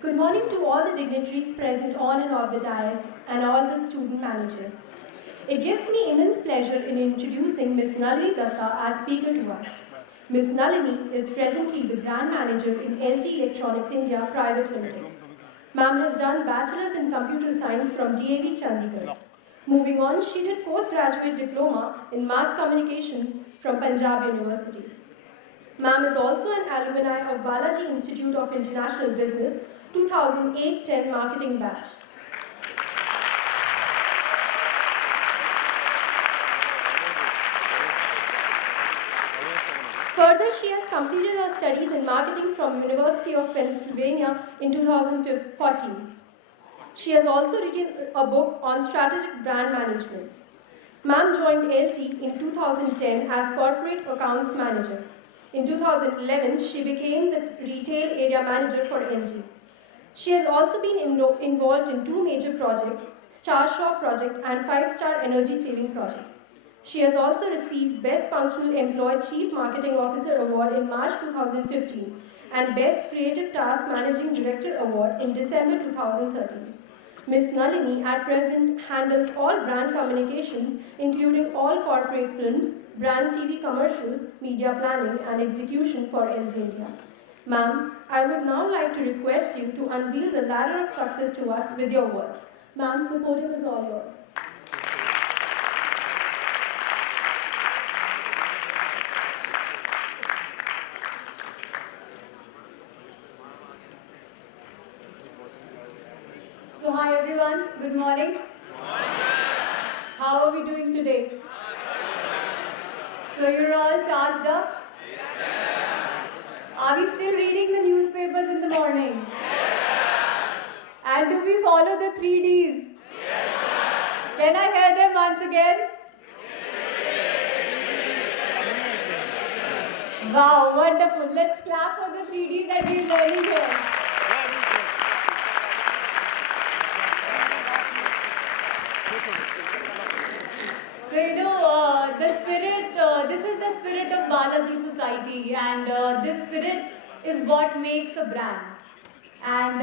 Good morning to all the dignitaries present on and off the dais and all the student managers. It gives me immense pleasure in introducing Ms. Nalini Dutta as speaker to us. Ms. Nalini is presently the brand manager in LG Electronics India Private Limited. Ma'am has done Bachelor's in Computer Science from DAV Chandigarh. Moving on, she did postgraduate diploma in Mass Communications from Punjab University. Ma'am is also an alumni of Balaji Institute of International Business 2008-10 marketing batch. Further, she has completed her studies in marketing from University of Pennsylvania in 2014. She has also written a book on strategic brand management. Ma'am joined LG in 2010 as Corporate Accounts Manager. In 2011, she became the Retail Area Manager for LG. She has also been involved in 2 major projects, Star Shop Project and 5-Star Energy Saving Project. She has also received Best Functional Employee Chief Marketing Officer Award in March 2015 and Best Creative Task Managing Director Award in December 2013. Ms. Nalini at present handles all brand communications, including all corporate films, brand TV commercials, media planning and execution for LG India. Ma'am, I would now like to request you to unveil the ladder of success to us with your words. Ma'am, the podium is all yours. So hi everyone, good morning. Good morning. How are we doing today? So you're all charged up? Yes. Are we still reading the newspapers in the morning? Yes. And do we follow the 3 Ds? Yes. Can I hear them once again? Yes. Wow, wonderful. Let's clap for the 3 Ds that we're learning here. So this is the spirit of Balaji society, and this spirit is what makes a brand. And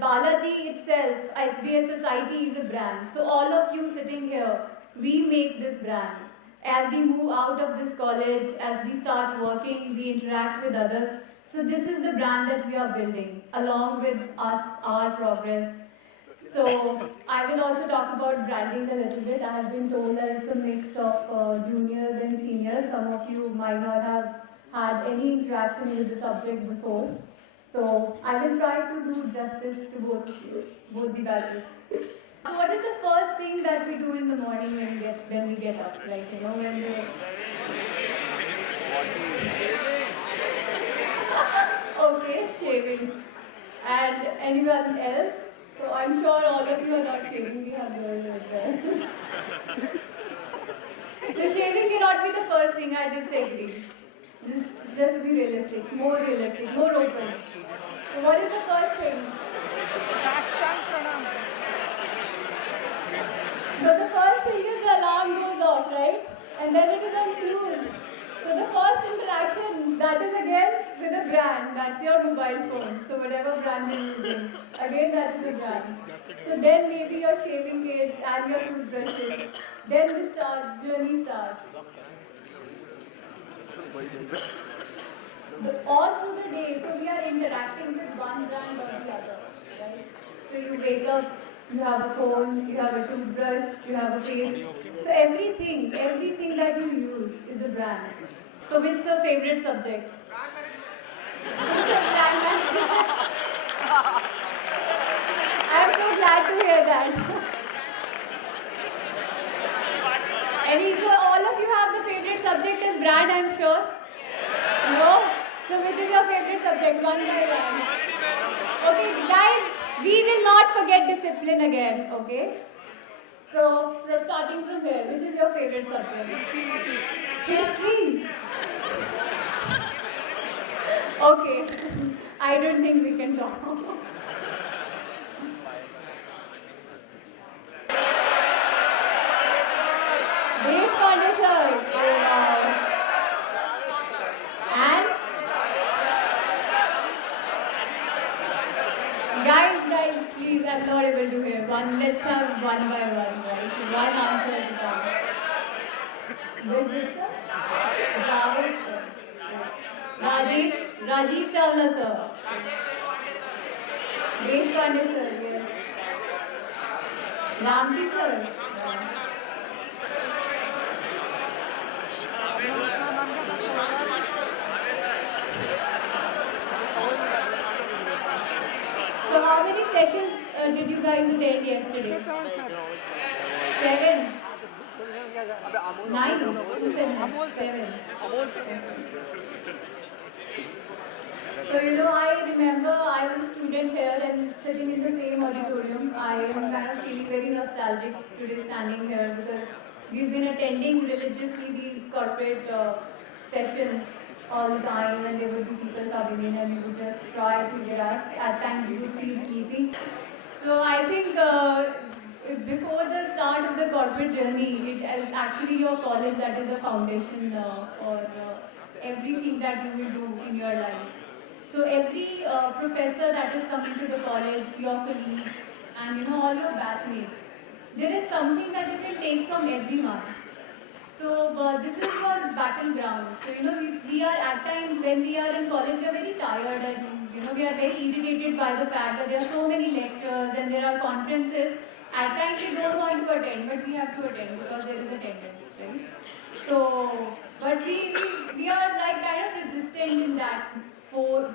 Balaji itself, SBS society, is a brand. So all of you sitting here, we make this brand. As we move out of this college, as we start working, we interact with others. So this is the brand that we are building, along with us, our progress. So I will also talk about branding a little bit. I have been told that it's a mix of juniors and seniors. Some of you might not have had any interaction with the subject before. So I will try to do justice to both of you, both the batches. So what is the first thing that we do in the morning when we get up? Like, you know, when we... Okay, shaving. And anyone else? So I'm sure all of you are not shaving. We have girls as well. So shaving cannot be the first thing. I disagree. Just be realistic, more open. So what is the first thing? So the first thing is the alarm goes off, right? And then it is on snooze. So the first interaction, that is again with a brand. That's your mobile phone. So whatever brand you're using, again that is a brand. So then maybe your shaving kits and your toothbrushes. Then the journey starts. All through the day, so we are interacting with one brand or the other, right? So you wake up, you have a phone, you have a toothbrush, you have a paste. So everything that you use is a brand. So which is your favorite subject? Brand management. I'm so glad to hear that. So all of you have the favorite subject as brand, I'm sure? No? So which is your favorite subject? One by one. Okay, guys, we will not forget discipline again, okay? So, starting from here, which is your favorite subject? History. Okay, I don't think we can talk. Deshpande sir. And able to hear. Let's have one by one, right? So one answer at a time. Which is sir? Rahul sir. Rajiv Chawla sir. Deshpande sir, yes. Ramki sir. So how many sessions did you guys attend yesterday? 7. 9? Who said 9? 7. So I remember I was a student here and sitting in the same auditorium. I am kind of feeling very nostalgic today standing here because we've been attending religiously these corporate sessions all the time, and there would be people coming in and we would just try to get us. At times we would feel sleepy. So I think before the start of the corporate journey, it is actually your college that is the foundation for everything that you will do in your life. So every professor that is coming to the college, your colleagues, and all your batchmates, there is something that you can take from everyone. So this is your battleground. So we are at times when we are in college, we are very tired and we are very irritated by the fact that there are so many lectures and there are conferences. At times we don't want to attend, but we have to attend because there is attendance, right? So, but we are like kind of resistant in that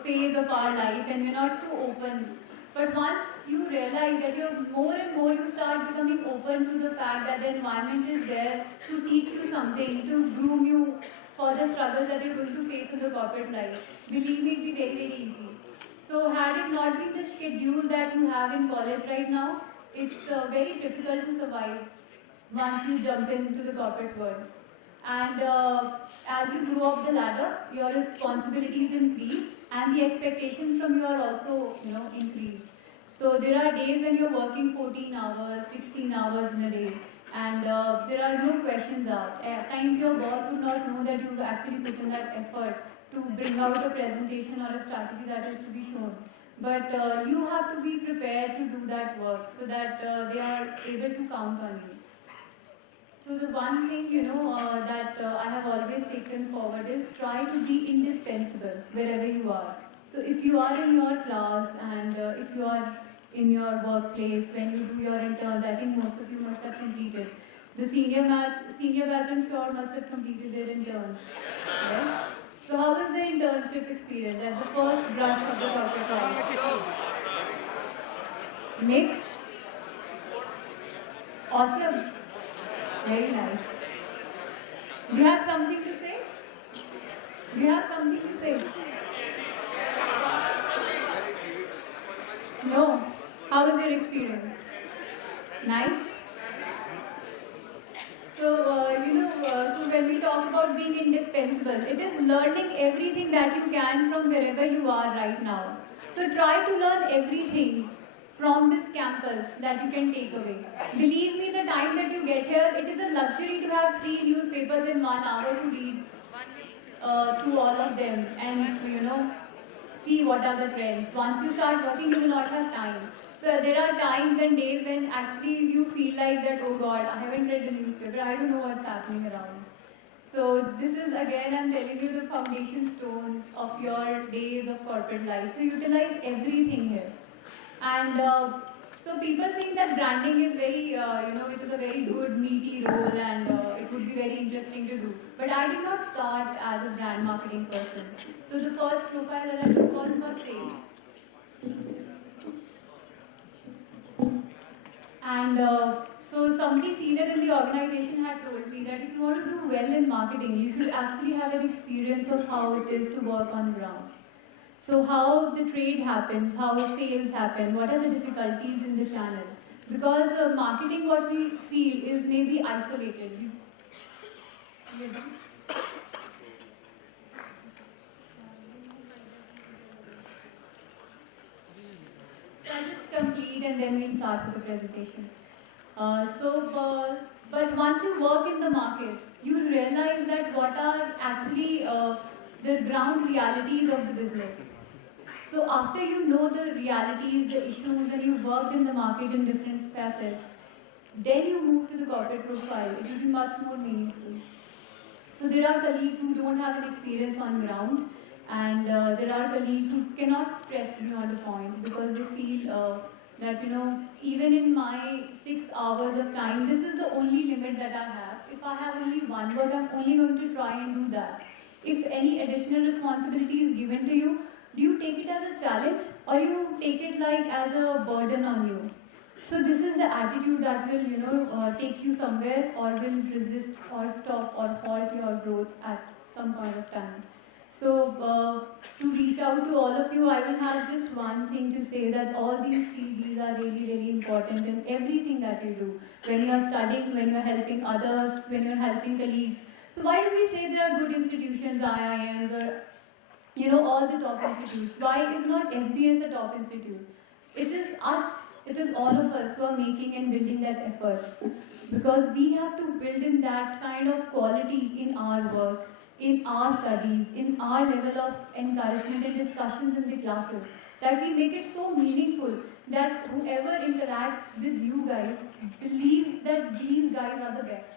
phase of our life, and we're not too open. But once you realize that you're more and more, you start becoming open to the fact that the environment is there to teach you something, to groom you for the struggles that you're going to face in the corporate life. Believe me, it'll be very, very easy. So had it not been the schedule that you have in college right now, it's very difficult to survive once you jump into the corporate world. And as you grow up the ladder, your responsibilities increase and the expectations from you are also, increase. So there are days when you're working 14 hours, 16 hours in a day, and there are no questions asked. At times your boss would not know that you've actually put in that effort to bring out a presentation or a strategy that is to be shown. But you have to be prepared to do that work so that they are able to count on you. So the one thing, that I have always taken forward is try to be indispensable wherever you are. So if you are in your class and if you are in your workplace, when you do your interns, I think most of you must have completed. The senior batch I'm sure must have completed their interns. Right? So how was the internship experience at the first brush of the corporate life? Mixed? Awesome. Very nice. Do you have something to say? Do you have something to say? No. How was your experience? Nice? So, so when we talk about being indispensable, it is learning everything that you can from wherever you are right now. So try to learn everything from this campus that you can take away. Believe me, the time that you get here, it is a luxury to have 3 newspapers in 1 hour to read through all of them and see what are the trends. Once you start working, you will not have time. So there are times and days when actually you feel like that, oh God, I haven't read the newspaper, I don't know what's happening around. So this is again, I'm telling you, the foundation stones of your days of corporate life. So utilize everything here. And so people think that branding is very, it is a very good, meaty role and it would be very interesting to do. But I did not start as a brand marketing person. So the first profile that I took was for sales. And so somebody senior in the organization had told me that if you want to do well in marketing, you should actually have an experience of how it is to work on ground. So how the trade happens, how sales happen, what are the difficulties in the channel. Because marketing, what we feel is maybe isolated. So I'll just complete and then we'll start with the presentation. But once you work in the market, you realize that what are actually the ground realities of the business. So after you know the realities, the issues, and you've worked in the market in different facets, then you move to the corporate profile. It will be much more meaningful. So there are colleagues who don't have an experience on ground, and there are colleagues who cannot stretch beyond a point because they feel that, even in my 6 hours of time, this is the only limit that I have. If I have only one work, I'm only going to try and do that. If any additional responsibility is given to you, do you take it as a challenge or you take it like as a burden on you? So this is the attitude that will, take you somewhere or will resist or stop or halt your growth at some point of time. So to reach out to all of you, I will have just one thing to say, that all these 3Ds are really, really important in everything that you do. When you are studying, when you are helping others, when you are helping colleagues. So why do we say there are good institutions, IIMs, or all the top institutes? Why is not SBS a top institute? It is us. It is all of us who are making and building that effort, because we have to build in that kind of quality in our work, in our studies, in our level of encouragement and discussions in the classes, that we make it so meaningful that whoever interacts with you guys believes that these guys are the best.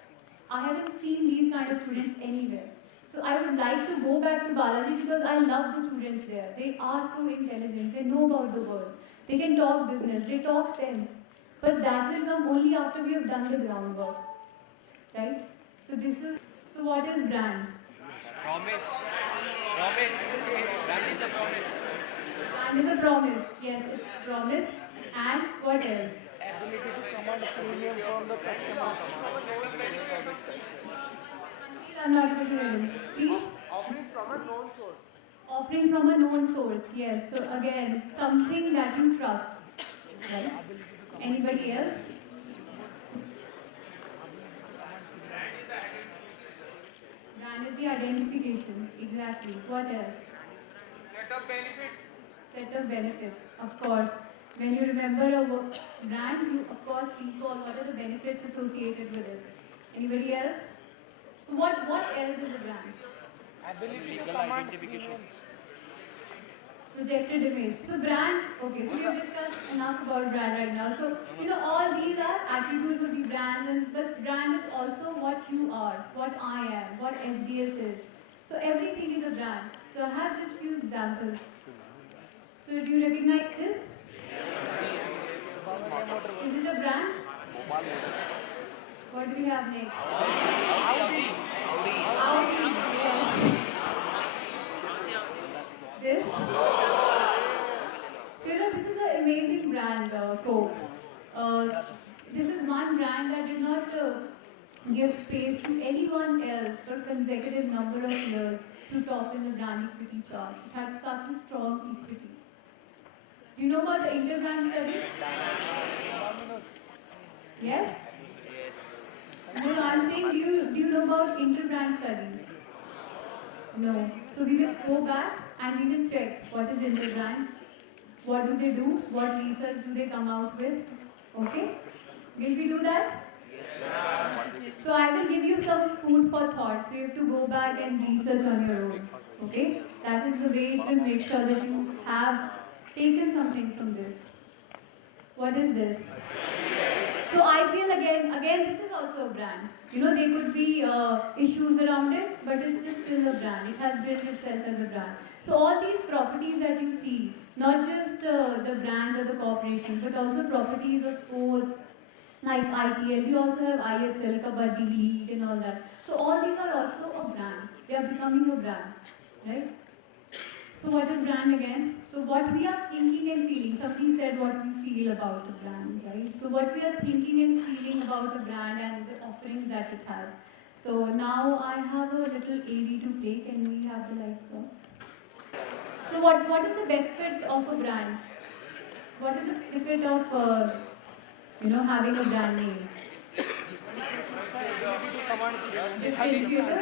I haven't seen these kind of students anywhere. So I would like to go back to Balaji because I love the students there. They are so intelligent. They know about the world. They can talk business. They talk sense. But that will come only after we have done the groundwork. Right? So what is brand? Promise. Promise. Brand is a promise. Brand is a promise. Yes, it's a promise. And what else? Ability to command premium from the customers. I'm not able to hear you. Please? Offering from a known source. Offering from a known source. Yes. So again, something that you trust. Right? Anybody else? Brand is the identification. Exactly. What else? Set up benefits. Set of benefits. Of course. When you remember a brand, you of course recall what are the benefits associated with it. Anybody else? So what else is a brand? Ability to command premium. Projected image. So brand, okay, so we have discussed enough about brand right now. So, all these are attributes of the brand, and this brand is also what you are, what I am, what SBS is. So everything is a brand. So I have just few examples. So do you recognize this? Is it a brand? What do we have next? Audi. This? So this is an amazing brand, Coke. This is one brand that did not give space to anyone else for consecutive number of years to top in the brand equity chart. It had such a strong equity. Do you know about the interbrand studies? Yes? No, I'm saying, do you know about interbrand studies? No. So we will go back and we will check what is interbrand, what do they do, what research do they come out with. Okay? Will we do that? Yes. So I will give you some food for thought. So you have to go back and research on your own. Okay? That is the way it will make sure that you have taken something from this. What is this? So IPL again this is also a brand. There could be issues around it, but it is still a brand. It has built itself as a brand. So all these properties that you see, not just the brands or the corporation, but also properties of sports like IPL. We also have ISL, Kabaddi League and all that. So all these are also a brand. They are becoming a brand, right? So what is brand again? So what we are thinking and feeling. Somebody said what we feel about a brand, right? So what we are thinking and feeling about a brand and the offerings that it has. So now I have a little AV to play. Can we have the lights off? So what is the benefit of a brand? What is the benefit of having a brand name? Differentiator.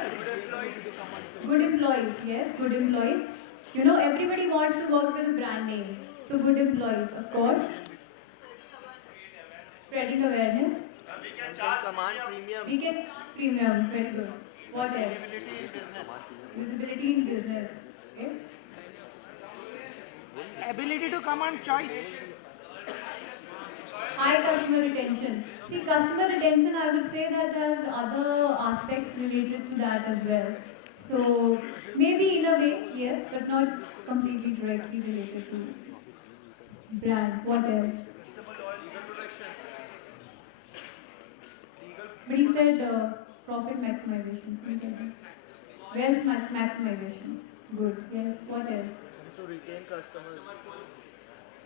Good employees, yes, good employees. Everybody wants to work with a brand name. So good employees, of course. Spreading awareness. We can command premium. We can charge premium. Very good. What else? Visibility in business. Visibility in business. Okay. ability to command choice. High customer retention. See, customer retention, I would say that there's other aspects related to that as well. So maybe in a way, yes, but not completely directly related to brand. What else? But he said profit maximization. He said that. Wealth maximization. Good. Yes. What else? To retain customers.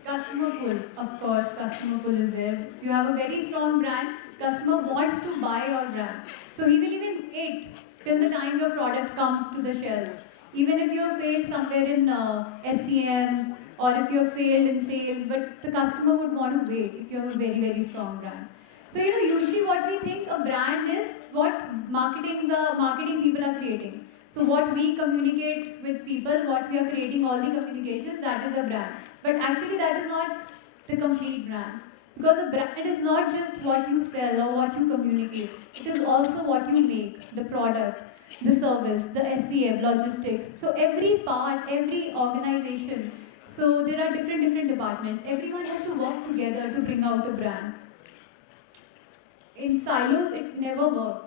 Customer pull, of course, customer pull is there. If you have a very strong brand, customer wants to buy your brand. So he will even wait till the time your product comes to the shelves. Even if you have failed somewhere in SCM or if you have failed in sales, but the customer would want to wait if you have a very, very strong brand. So, usually what we think a brand is what marketing people are creating. So what we communicate with people, what we are creating, all the communications, that is a brand. But actually that is not the complete brand. Because a brand is not just what you sell or what you communicate. It is also what you make, the product, the service, the SCM, logistics. So every part, every organization, so there are different departments. Everyone has to work together to bring out a brand. In silos, it never works.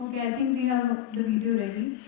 Okay, I think we have the video ready.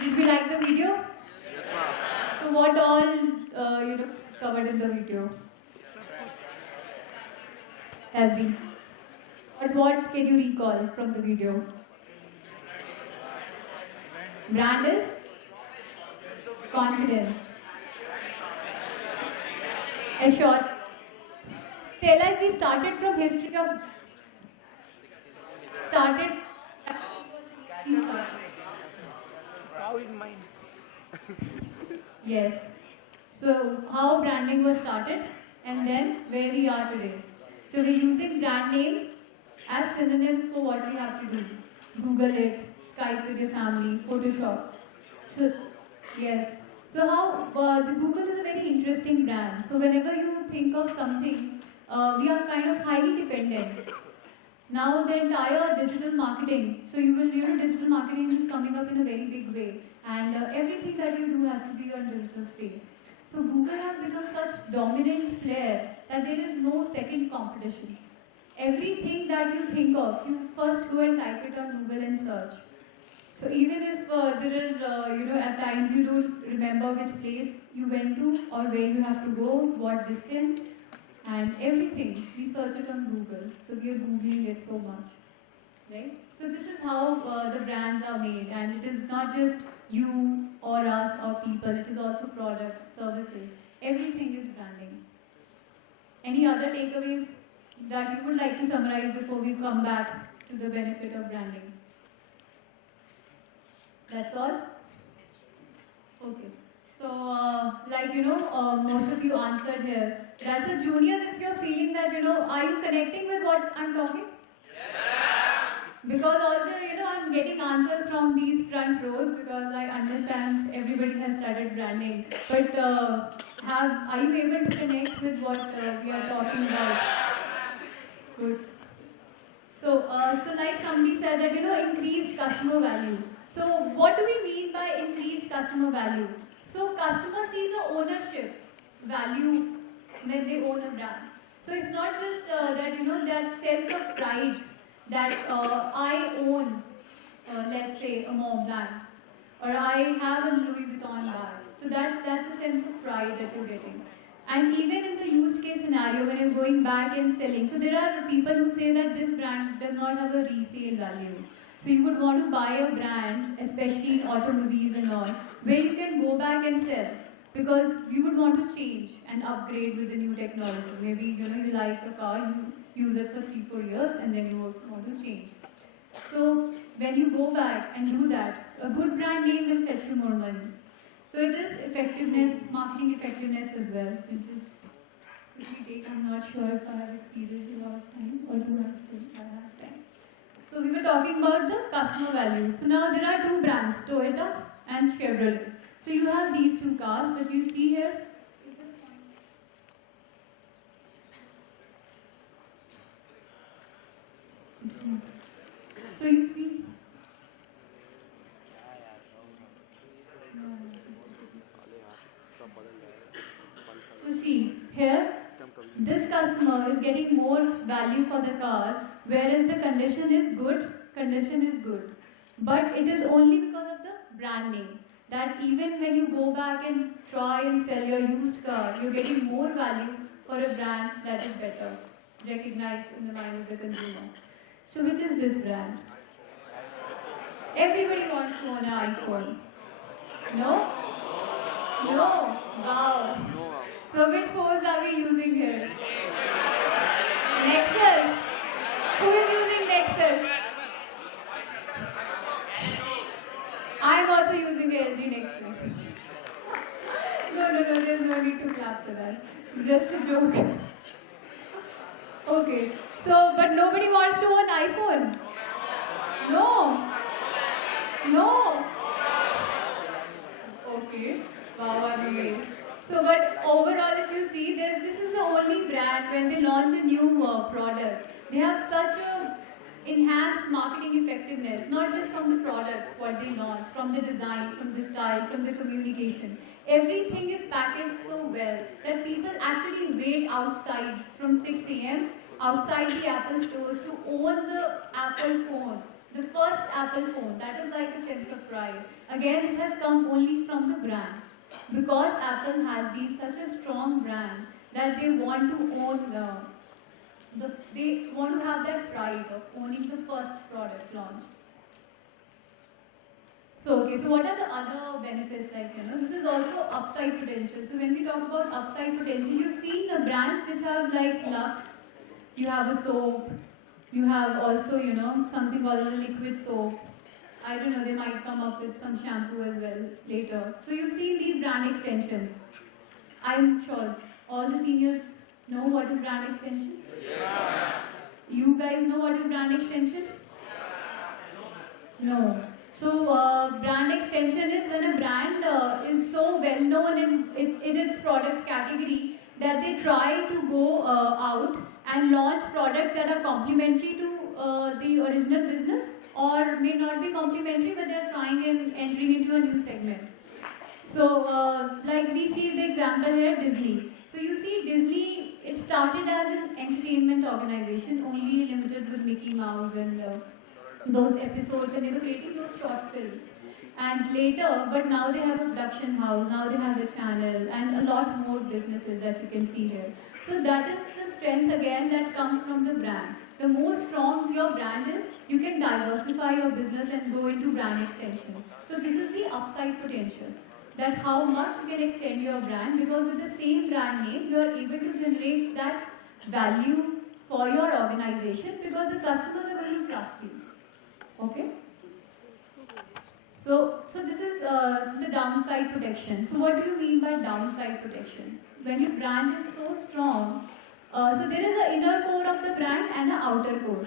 Did we like the video? Yes, ma'am. So what all covered in the video has been? But what can you recall from the video? Brand is confident. A short. Realize we started from history of started. Cow is mine. Yes. So how branding was started and then where we are today. So we're using brand names as synonyms for what we have to do. Google it, Skype with your family, Photoshop. So yes. So how the Google is a very interesting brand. So whenever you think of something, we are kind of highly dependent. Now the entire digital marketing, so digital marketing is coming up in a very big way, and everything that you do has to be on digital space. So Google has become such dominant player that there is no second competition. Everything that you think of, you first go and type it on Google and search. So even if there are, at times you don't remember which place you went to or where you have to go, what distance, and everything, we search it on Google. So we are Googling it so much, right? So this is how the brands are made, and it is not just you or us or people, it is also products, services. Everything is branding. Any other takeaways that you would like to summarize before we come back to the benefit of branding? That's all? Okay. So, most of you answered here. That's so juniors, if you're feeling that, are you connecting with what I'm talking? Because also, I'm getting answers from these front rows because I understand everybody has studied branding. But are you able to connect with what we are talking about? Good. So like somebody said that, increased customer value. So what do we mean by increased customer value? So customer sees a ownership value when they own a brand. So it's not just that sense of pride that I own, let's say, a Mont Blanc, or I have a Louis Vuitton bag. So that's a sense of pride that you're getting. And even in the used case scenario, when you're going back and selling, so there are people who say that this brand does not have a resale value. So you would want to buy a brand, especially in automobiles and all, where you can go back and sell. Because you would want to change and upgrade with the new technology. Maybe you like a car, you use it for 3-4 years, and then you would want to change. So when you go back and do that, a good brand name will fetch you more money. So it is effectiveness, marketing effectiveness as well. I'm not sure if I have exceeded a lot of time, or do I have time? So we were talking about the customer value. So now there are two brands, Toyota and Chevrolet. So you have these two cars, but you see here. So you see. So see, here, this customer is getting more value for the car, whereas the condition is good. But it is only because of the brand name. That even when you go back and try and sell your used car, you're getting more value for a brand that is better, recognized in the mind of the consumer. So which is this brand? Everybody wants to own an iPhone. No? No? Wow. So which phones are we using here? Nexus. Who is using Nexus? I am also using the LG Nexus. No, there's no need to clap for that. Just a joke. Okay, so, but nobody wants to own iPhone. No. Okay, wow, I'm amazed. So, but overall, if you see, this is the only brand when they launch a new product. They have such a enhanced marketing effectiveness, not just from the product, what they launch, from the design, from the style, from the communication. Everything is packaged so well that people actually wait outside from 6 a.m. outside the Apple stores to own the Apple phone, the first Apple phone. That is like a sense of pride. Again, it has come only from the brand. Because Apple has been such a strong brand that they want to own they want to have that pride of owning the first product launch. So, okay, so what are the other benefits like, this is also upside potential. So when we talk about upside potential, you've seen the brands which have like Lux, you have a soap, you have also, something called a liquid soap. I don't know, they might come up with some shampoo as well later. So you've seen these brand extensions. I'm sure all the seniors know what is brand extension? Yeah. You guys know what is brand extension? No. So brand extension is when a brand is so well known in its product category that they try to go out and launch products that are complementary to the original business, or may not be complementary, but they're trying and entering into a new segment. So like we see the example here, Disney. So you see Disney, it started as an entertainment organization, only limited with Mickey Mouse and those episodes, and they were creating those short films. And later, but now they have a production house, now they have a channel, and a lot more businesses that you can see here. So that is the strength again that comes from the brand. The more strong your brand is, you can diversify your business and go into brand extensions. So this is the upside potential. That how much you can extend your brand, because with the same brand name, you are able to generate that value for your organization, because the customers are going to trust you. Okay? So this is the downside protection. So what do you mean by downside protection? When your brand is so strong, so there is an inner core of the brand and an outer core.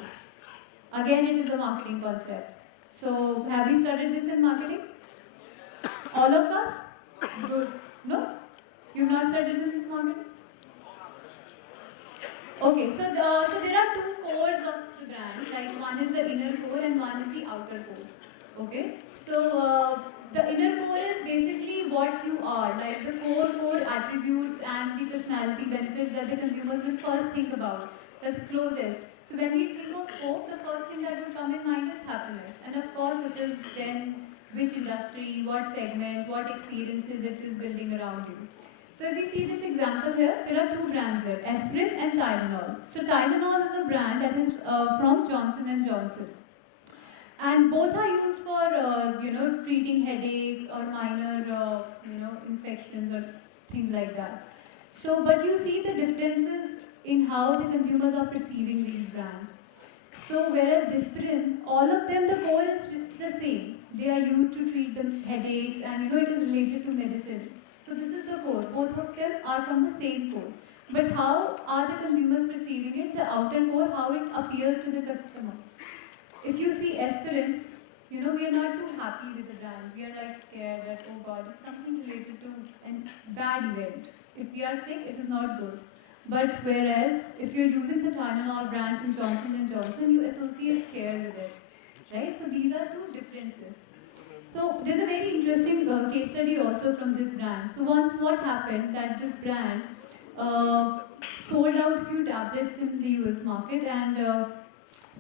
Again, it is a marketing concept. So have we studied this in marketing? All of us? Good. No? You've not studied in this marketing? Okay, so there are two cores of the brand. Like one is the inner core and one is the outer core. Okay? So the inner core is basically what you are, like the core attributes and the personality benefits that the consumers will first think about. That's the closest. So when we think of hope, the first thing that will come in mind is happiness. And of course it is then which industry, what segment, what experiences it is building around you. So if we see this example here, there are two brands here, Aspirin and Tylenol. So Tylenol is a brand that is from Johnson & Johnson. And both are used for, treating headaches or minor, infections or things like that. So, but you see the differences in how the consumers are perceiving these brands. So, whereas Dispirin, all of them, the core is the same. They are used to treat the headaches, and it is related to medicine. So, this is the core. Both of them are from the same core. But how are the consumers perceiving it? The outer core, how it appears to the customer. If you see Aspirin, we are not too happy with the brand. We are like scared that, oh God, it's something related to a bad event. If we are sick, it is not good. But whereas, if you're using the Tylenol brand from Johnson & Johnson, you associate care with it. Right? So these are two differences. So there's a very interesting case study also from this brand. So once what happened that this brand sold out a few tablets in the US market, and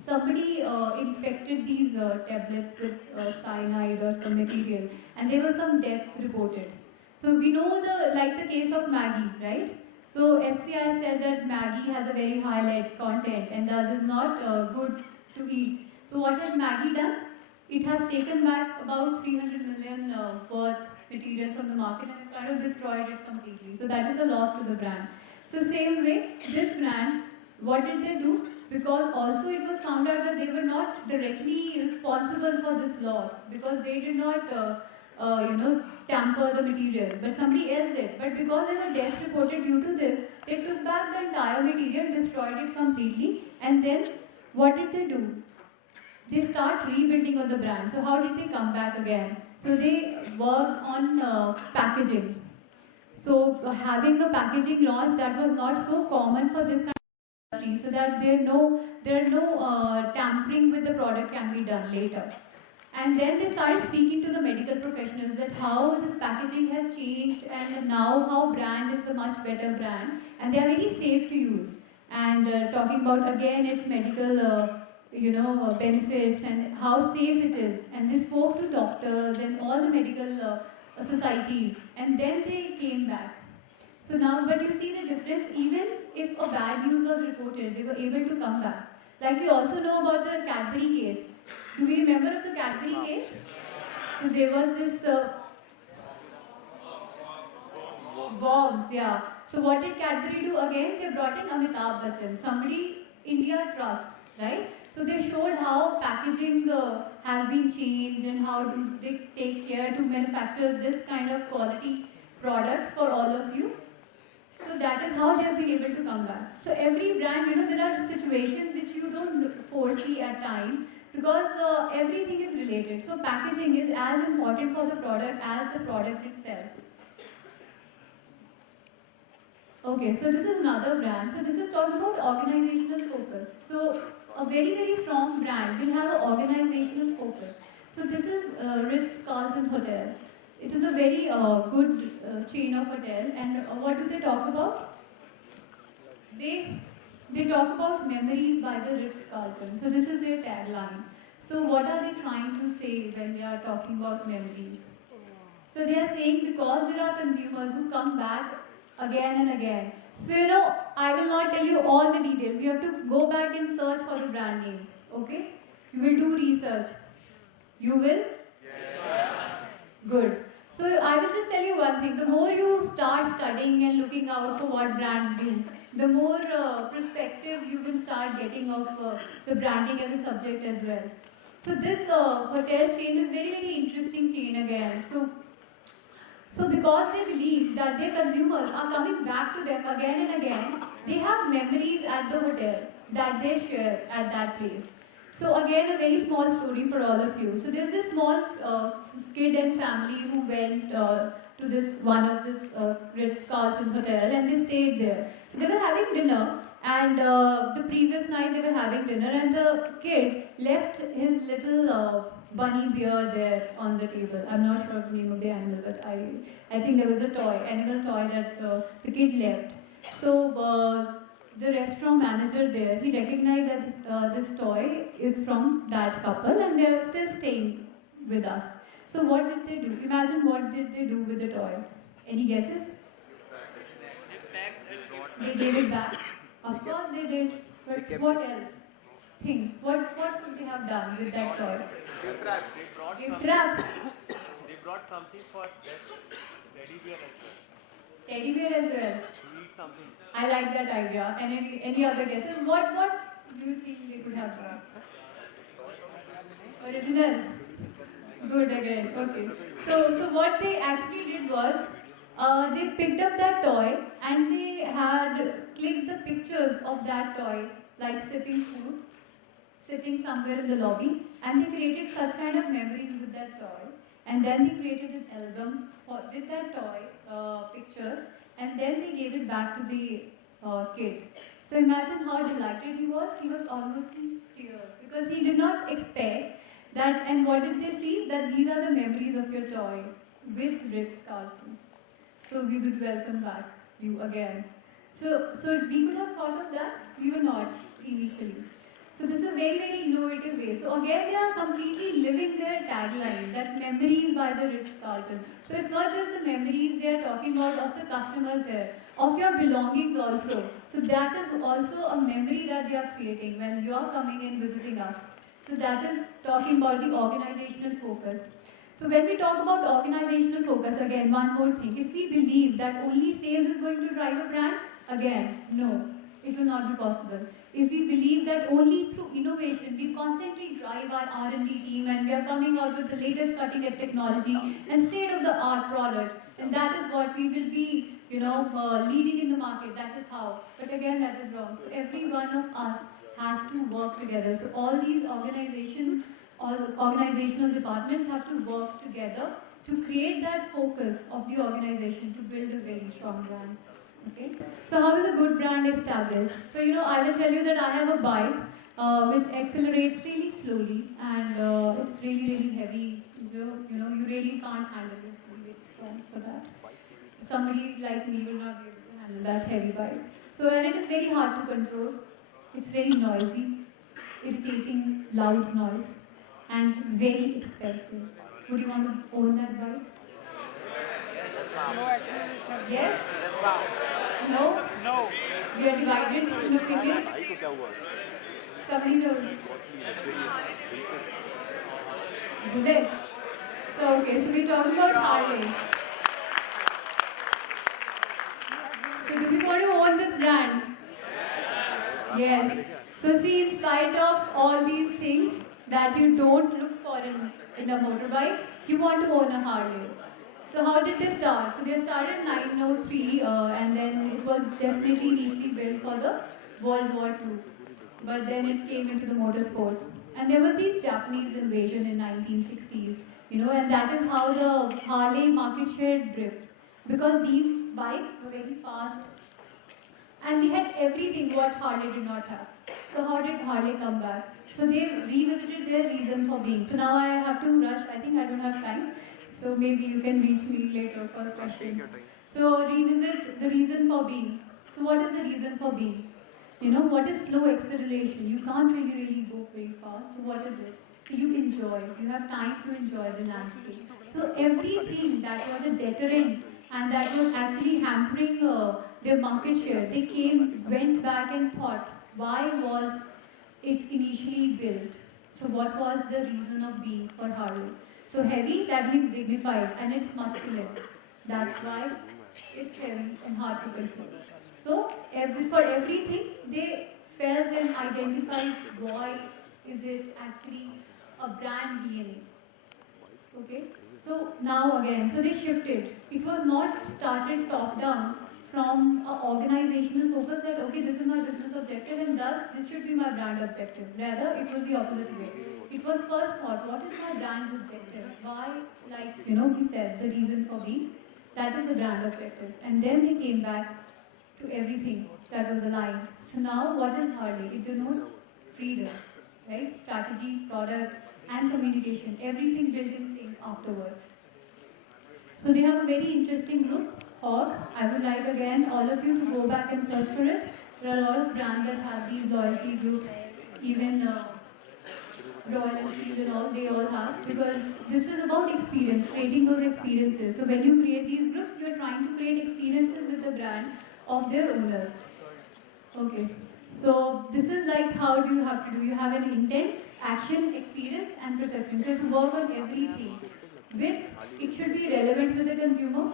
somebody infected these tablets with cyanide or some material, and there were some deaths reported. So we know the case of Maggie, right? So FCI said that Maggie has a very high lead content and thus is not good to eat. So what has Maggie done? It has taken back about 300 million worth material from the market, and it kind of destroyed it completely. So that is a loss to the brand. So same way, this brand, what did they do? Because also it was found out that they were not directly responsible for this loss, because they did not, tamper the material, but somebody else did. But because there were deaths reported due to this, they took back the entire material, destroyed it completely, and then what did they do? They start rebuilding on the brand. So how did they come back again? So they worked on packaging. So having a packaging launch that was not so common for this kind of industry, so that there are no tampering with the product can be done later. And then they started speaking to the medical professionals that how this packaging has changed, and now how brand is a much better brand, and they are very safe to use. And talking about again its medical benefits and how safe it is. And they spoke to doctors and all the medical societies, and then they came back. So now, but you see the difference, even if a bad news was reported, they were able to come back. Like we also know about the Cadbury case. Do we remember of the Cadbury case? So there was this Worms, yeah. So what did Cadbury do again? They brought in Amitabh Bachchan, somebody India trusts, right? So they showed how packaging has been changed and how do they take care to manufacture this kind of quality product for all of you. So that is how they have been able to come back. So every brand, there are situations which you don't foresee at times because everything is related. So packaging is as important for the product as the product itself. Okay, so this is another brand. So this is talking about organizational focus. So a very, very strong brand will have an organizational focus. So this is Ritz-Carlton Hotel. It is a very good chain of hotel. And what do they talk about? They talk about memories by the Ritz-Carlton. So this is their tagline. So what are they trying to say when they are talking about memories? So they are saying because there are consumers who come back again and again. So I will not tell you all the details. You have to go back and search for the brand names. Okay? You will do research. You will? Yes. Good. So I will just tell you one thing. The more you start studying and looking out for what brands do, the more perspective you will start getting of the branding as a subject as well. So this hotel chain is very, very interesting chain again. So because they believe that their consumers are coming back to them again and again, they have memories at the hotel that they share at that place. So again, a very small story for all of you. So there's this small kid and family who went to this Ritz-Carlton hotel and they stayed there. So they were having dinner and the previous night they were having dinner and the kid left his little bunny bear there on the table. I'm not sure of the name of the animal, but I think there was a animal toy that the kid left. So the restaurant manager there, he recognized that this toy is from that couple and they are still staying with us. So what did they do? Imagine what did they do with the toy? Any guesses? They gave it back. Of course they did. But what else? Think. What could they have done with that toy? Gift wrap. They brought something for teddy bear as well. Teddy bear as well. To eat something. I like that idea. And any other guesses? What do you think they could have done? Original. Good again. Okay. So what they actually did was they picked up that toy and they had clicked the pictures of that toy, like sipping food, sitting somewhere in the lobby, and they created such kind of memories with that toy. And then they created an album with that toy pictures, and then they gave it back to the kid. So imagine how delighted he was. He was almost in tears because he did not expect that. And what did they see? That these are the memories of your toy with Ritz-Carlton. So we would welcome back you again. So we could have thought of that. We were not initially. So this is a very, very innovative way. So again, they are completely living their tagline, that memories by the Ritz-Carlton. So it's not just the memories they are talking about of the customers here, of your belongings also. So that is also a memory that they are creating when you are coming and visiting us. So that is talking about the organizational focus. So when we talk about organizational focus, again, one more thing. If we believe that only sales is going to drive a brand, again, no, it will not be possible. If we believe that only through innovation, we constantly drive our R&D team and we are coming out with the latest cutting-edge technology and state-of-the-art products, and that is what we will be, leading in the market. That is how. But again, that is wrong. So every one of us has to work together. So all these organizational departments have to work together to create that focus of the organization to build a very strong brand. Okay. So how is a good brand established? So I will tell you that I have a bike which accelerates really slowly and it's really, really heavy. You really can't handle it. It's really strong for that. Somebody like me will not be able to handle that heavy bike. So and it is very hard to control. It's very noisy, irritating, loud noise, and very expensive. Would you want to own that bike? No acceleration. Yes? No? No. We are divided in opinion. Somebody knows. Bullet. So we talked about Harley. So do we want to own this brand? Yes. So see, in spite of all these things that you don't look for in a motorbike, you want to own a Harley. So how did they start? So they started in 1903 and then it was definitely initially built for the World War II. But then it came into the motorsports. And there was this Japanese invasion in 1960s, and that is how the Harley market share dipped. Because these bikes were very fast and they had everything what Harley did not have. So how did Harley come back? So they revisited their reason for being. So now I have to rush. I think I don't have time. So maybe you can reach me later for questions. So revisit the reason for being. So what is the reason for being? What is slow acceleration? You can't really go very fast. So what is it? So you enjoy. You have time to enjoy the landscape. So everything that was a deterrent and that was actually hampering their market share, they went back and thought, why was it initially built? So what was the reason of being for Harley? So heavy, that means dignified, and it's muscular. That's why it's heavy and hard to control. So for everything, they felt and identified why is it actually a brand DNA. Okay? So now again, so they shifted. It was not started top down from an organizational focus that, okay, this is my business objective and thus this should be my brand objective. Rather, it was the opposite way. It was first thought, what is my brand's objective? Why, we said, the reason for being, that is the brand objective. And then they came back to everything that was aligned. So now what is Harley? It denotes freedom, right? Strategy, product, and communication. Everything built in sync afterwards. So they have a very interesting group, Hog. I would like again all of you to go back and search for it. There are a lot of brands that have these loyalty groups, even Royal Enfield and all, they all have, because this is about experience, creating those experiences. So when you create these groups, you are trying to create experiences with the brand of their owners. Okay, so this is like how do you have to do? You have an intent, action, experience, and perception. So you have to work on everything. It should be relevant with the consumer.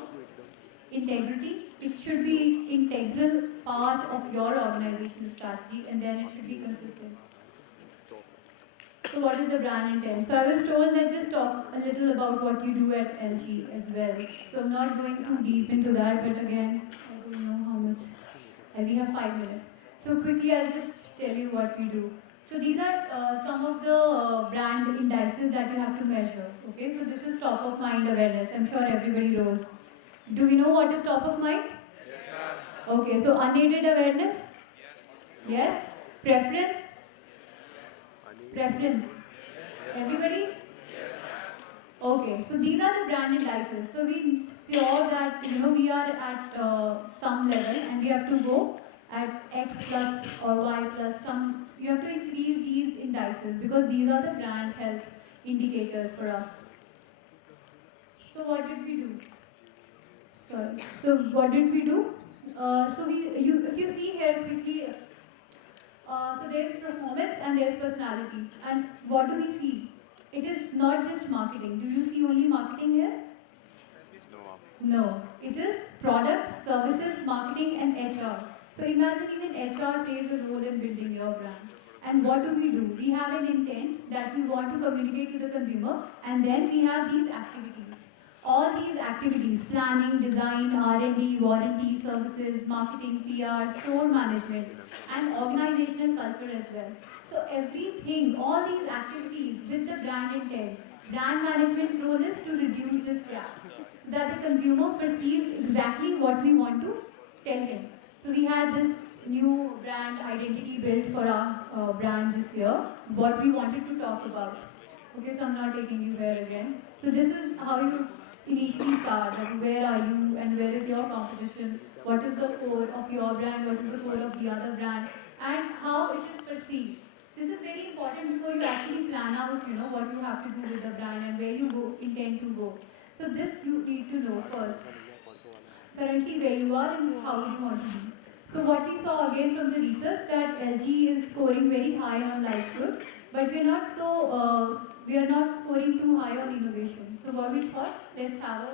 Integrity, it should be integral part of your organization strategy, and then it should be consistent. So what is the brand intent? So I was told that just talk a little about what you do at LG as well. So I'm not going too deep into that, but again, I don't know how much. We have 5 minutes. So quickly, I'll just tell you what we do. So these are some of the brand indices that you have to measure. Okay, so this is top of mind awareness. I'm sure everybody knows. Do we know what is top of mind? Yes. Okay, so unaided awareness? Yes. Preference? Preference. Everybody? Okay, so these are the brand indices. So we saw that we are at some level and we have to go at X plus or Y plus some. You have to increase these indices because these are the brand health indicators for us. So what did we do? Sorry. So what did we do? If you see here quickly. So there's performance and there's personality. And what do we see? It is not just marketing. Do you see only marketing here? No. It is product, services, marketing and HR. So imagine even HR plays a role in building your brand. And what do? We have an intent that we want to communicate to the consumer, and then we have these activities. All these activities, planning, design, R&D, warranty, services, marketing, PR, store management, and organizational culture as well. So everything, all these activities with the brand intent, brand management's role is to reduce this gap so that the consumer perceives exactly what we want to tell him. So we had this new brand identity built for our brand this year, what we wanted to talk about. Okay, so I'm not taking you there again. So this is how you initially start, where are you and where is your competition, what is the core of your brand, what is the core of the other brand, and how it is perceived. This is very important before you actually plan out, what you have to do with the brand and where you intend to go. So this you need to know first. Currently where you are and how you want to be. So what we saw again from the research that LG is scoring very high on Life's Good but we are not scoring too high on innovation. So what we thought, let's have a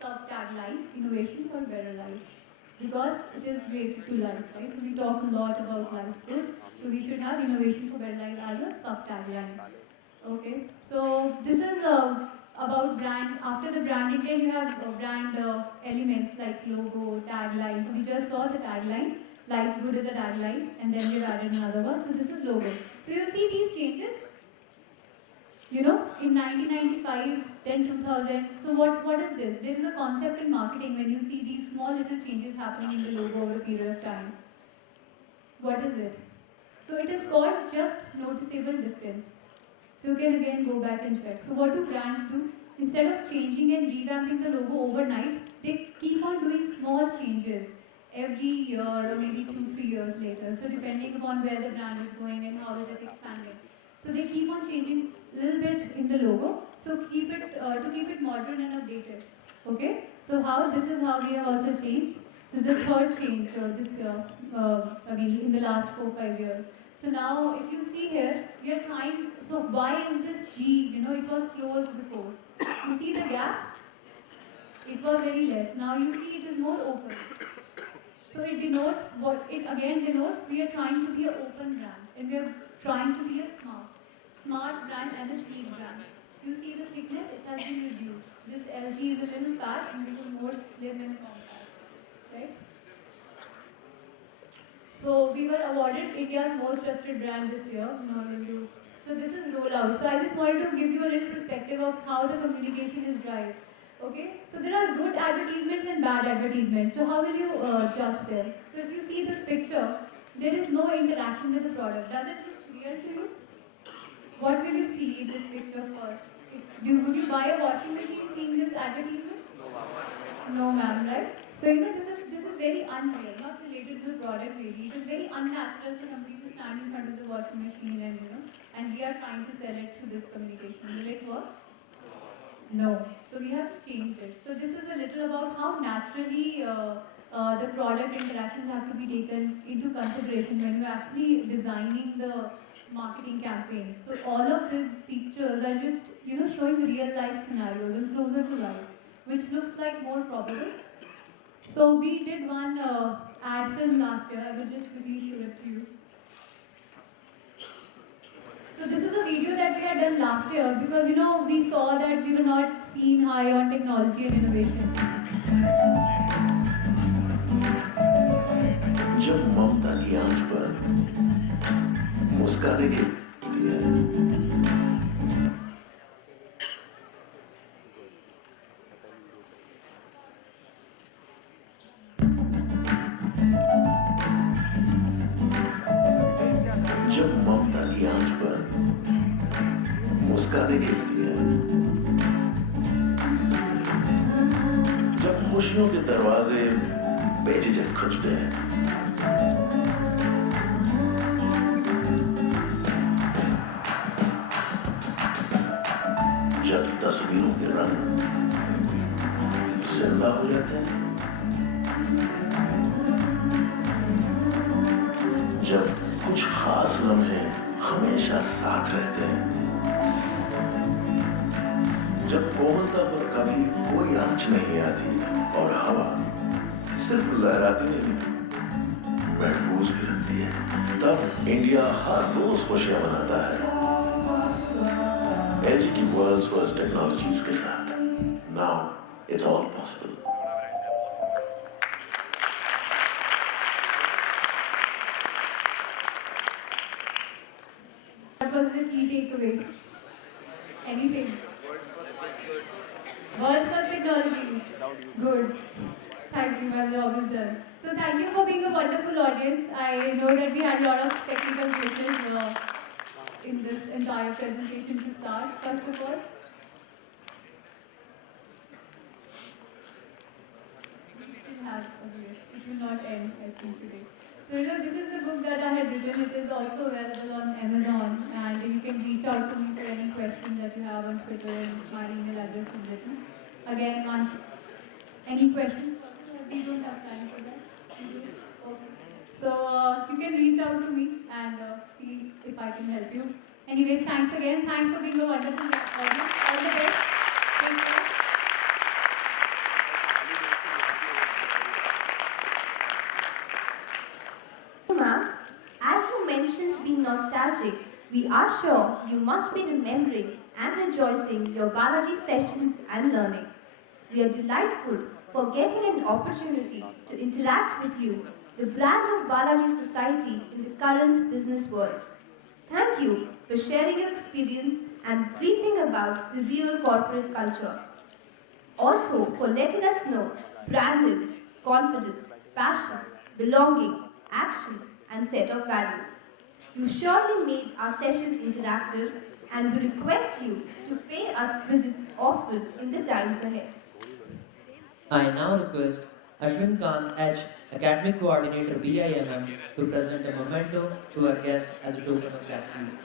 sub tagline: innovation for better life, because it is related to life, right? So we talk a lot about life's good, so we should have innovation for better life as a sub tagline. Okay, so this is about brand. After the brand intent, you have brand elements like logo, tagline. So we just saw the tagline. Life's good is a tagline, and then we've added another one. So this is logo. So you see these changes. You know, in 1995, then 2000. So what is this? There is a concept in marketing when you see these small little changes happening in the logo over a period of time. What is it? So it is called just noticeable difference. So you can again go back and check. So what do brands do? Instead of changing and revamping the logo overnight, they keep on doing small changes every year or maybe 2-3 years later. So depending upon where the brand is going and how is it expanding. So they keep on changing a little bit in the logo. So keep it to keep it modern and updated. Okay. So this is how we have also changed. So the third change this year. In the last 4-5 years. So now, if you see here, we are trying. So why is this G? You know, it was closed before. You see the gap? It was very less. Now you see it is more open. So it denotes what it again denotes. We are trying to be an open brand, and we are trying to be a smart brand and a sleek brand. You see the thickness? It has been reduced. This LG is a little fat, and this is more slim and compact, right? So we were awarded India's most trusted brand this year. So this is rollout. So I just wanted to give you a little perspective of how the communication is driven. Okay. So there are good advertisements and bad advertisements. So how will you judge them? So if you see this picture, there is no interaction with the product. Does it look real to you? What will you see in this picture first? Would you buy a washing machine seeing this advertisement? No, ma'am, right? So this is very unreal, not related to the product really. It is very unnatural for somebody to stand in front of the washing machine and we are trying to sell it through this communication. Will it work? No. So we have to change it. So this is a little about how naturally the product interactions have to be taken into consideration when you're actually designing the marketing campaign. So all of these pictures are just showing real life scenarios and closer to life, which looks like more probable. So we did one ad film last year. I will just quickly show it to you. So this is a video that we had done last year because we saw that we were not seen high on technology and innovation. जब ममता की आंच पर मुस्का देगी जब ममता की आंच पर मुस्का देती है, जब खुशियों के दरवाजे बेझिझक खुलते हैं, जब तस्वीरों के रंग जिंदा हो जाते हैं, जब कुछ खास लम्हे हमेशा साथ रहते हैं, जब कोमलता पर कभी कोई आंच नहीं आती और हवा सिर्फ लहराती नहीं महफूज भी रखती है, तब इंडिया हर रोज खुशियां मनाता है एलजी की वर्ल्ड्स फर्स्ट टेक्नोलॉजीज के साथ. Now it's all possible. What was the key takeaway? Anything? World's first technology. Good. Thank you, my job is done. So thank you for being a wonderful audience. I know that we had a lot of technical glitches in this entire presentation to start. First of all, it will not end, I think, today. So this is the book that I had written. It is also available on Amazon, and you can reach out to me for any questions that you have on Twitter, and my email address is written. Again, once any questions, we don't have time for that. Okay. So you can reach out to me and see if I can help you. Anyways, thanks again. Thanks for being a wonderful audience. All the best. Take care. Ma'am, as you mentioned being nostalgic, we are sure you must be remembering and rejoicing your Balaji sessions and learning. We are delightful for getting an opportunity to interact with you, the brand of Balaji Society in the current business world. Thank you for sharing your experience and briefing about the real corporate culture. Also, for letting us know brand is confidence, passion, belonging, action, and set of values. You surely made our session interactive, and we request you to pay us visits often in the times ahead. I now request Ashwin Kant H, Academic Coordinator BIMM, to present a memento to our guest as a token of gratitude.